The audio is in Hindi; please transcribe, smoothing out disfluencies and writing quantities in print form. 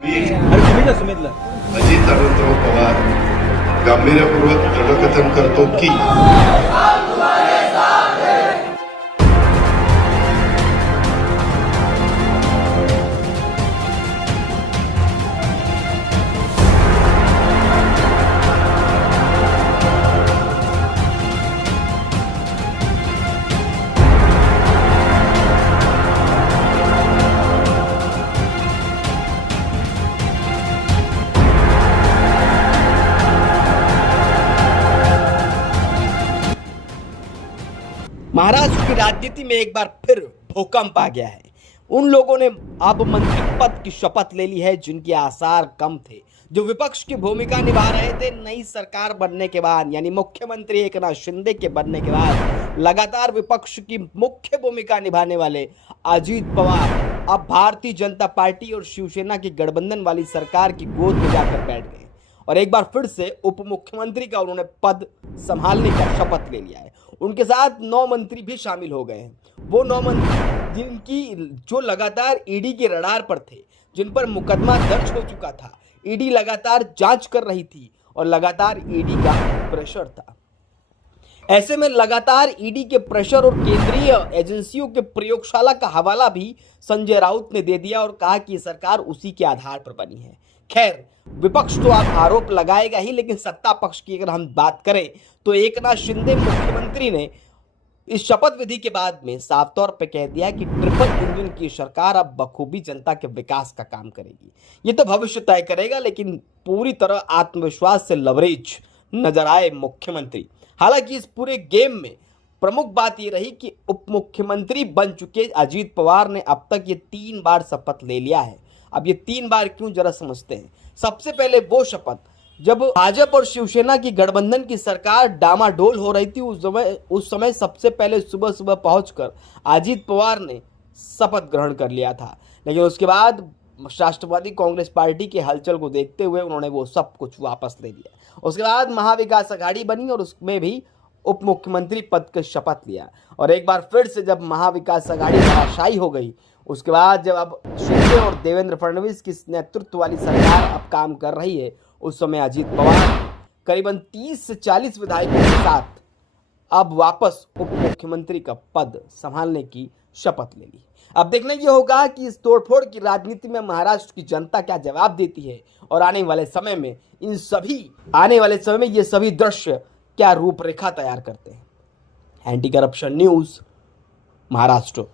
अजित अनंतराव पवार गांभीर्यपूर्वक दृढकथन करतो की महाराष्ट्र की राजनीति में एक बार फिर भूकंप आ गया है। उन लोगों ने अब मंत्री पद की शपथ ले ली है जिनके आसार कम थे, जो विपक्ष की भूमिका निभा रहे थे। नई सरकार बनने के बाद यानी मुख्यमंत्री एकनाथ शिंदे के बनने के बाद लगातार विपक्ष की मुख्य भूमिका निभाने वाले अजीत पवार अब भारतीय जनता पार्टी और शिवसेना की गठबंधन वाली सरकार की गोद में जाकर बैठ गए और एक बार फिर से उप मुख्यमंत्री का उन्होंने पद संभालने का शपथ ले लिया है। उनके साथ 9 मंत्री भी शामिल हो गए हैं। वो 9 मंत्री जो लगातार ईडी के रडार पर थे, जिन पर मुकदमा दर्ज हो चुका था, ईडी लगातार जांच कर रही थी और लगातार ईडी का प्रेशर था। ऐसे में लगातार ईडी के प्रेशर और केंद्रीय एजेंसियों के प्रयोगशाला का हवाला भी संजय राउत ने दे दिया और कहा कि सरकार उसी के आधार पर बनी है। खैर, विपक्ष तो आप आरोप लगाएगा ही, लेकिन सत्ता पक्ष की अगर हम बात करें तो एकनाथ शिंदे मुख्यमंत्री ने इस शपथ विधि के बाद में साफ तौर पे कह दिया कि ट्रिपल इंजन की सरकार अब बखूबी जनता के विकास का काम करेगी। ये तो भविष्य तय करेगा, लेकिन पूरी तरह आत्मविश्वास से लवरेज नजर आए मुख्यमंत्री। हालांकि इस पूरे गेम में प्रमुख बात यह रही कि उप मुख्यमंत्री बन चुके अजीत पवार ने अब तक ये 3 बार शपथ ले लिया है। अब ये 3 बार क्यों, जरा समझते हैं। सबसे पहले वो शपथ जब भाजपा और शिवसेना की गठबंधन की सरकार डामाडोल हो रही थी, उस समय सबसे पहले सुबह सुबह पहुंचकर अजीत पवार ने शपथ ग्रहण कर लिया था। लेकिन उसके बाद राष्ट्रवादी कांग्रेस पार्टी के हलचल को देखते हुए उन्होंने वो सब कुछ वापस ले लिया। उसके बाद महाविकास अघाड़ी बनी और उसमें भी उप मुख्यमंत्री पद की शपथ लिया। और एक बार फिर से जब महाविकास अघाड़ी धराशायी हो गई, उसके बाद जब अब शिंदे और देवेंद्र फडणवीस की नेतृत्व वाली सरकार अब काम कर रही है, उस समय अजीत पवार करीबन 30 से 40 विधायकों के साथ अब वापस उप मुख्यमंत्री का पद संभालने की शपथ ले ली। अब देखना यह होगा कि इस तोड़फोड़ की राजनीति में महाराष्ट्र की जनता क्या जवाब देती है और आने वाले समय में ये सभी दृश्य क्या रूपरेखा तैयार करते हैं। Anti corruption news, Maharashtra.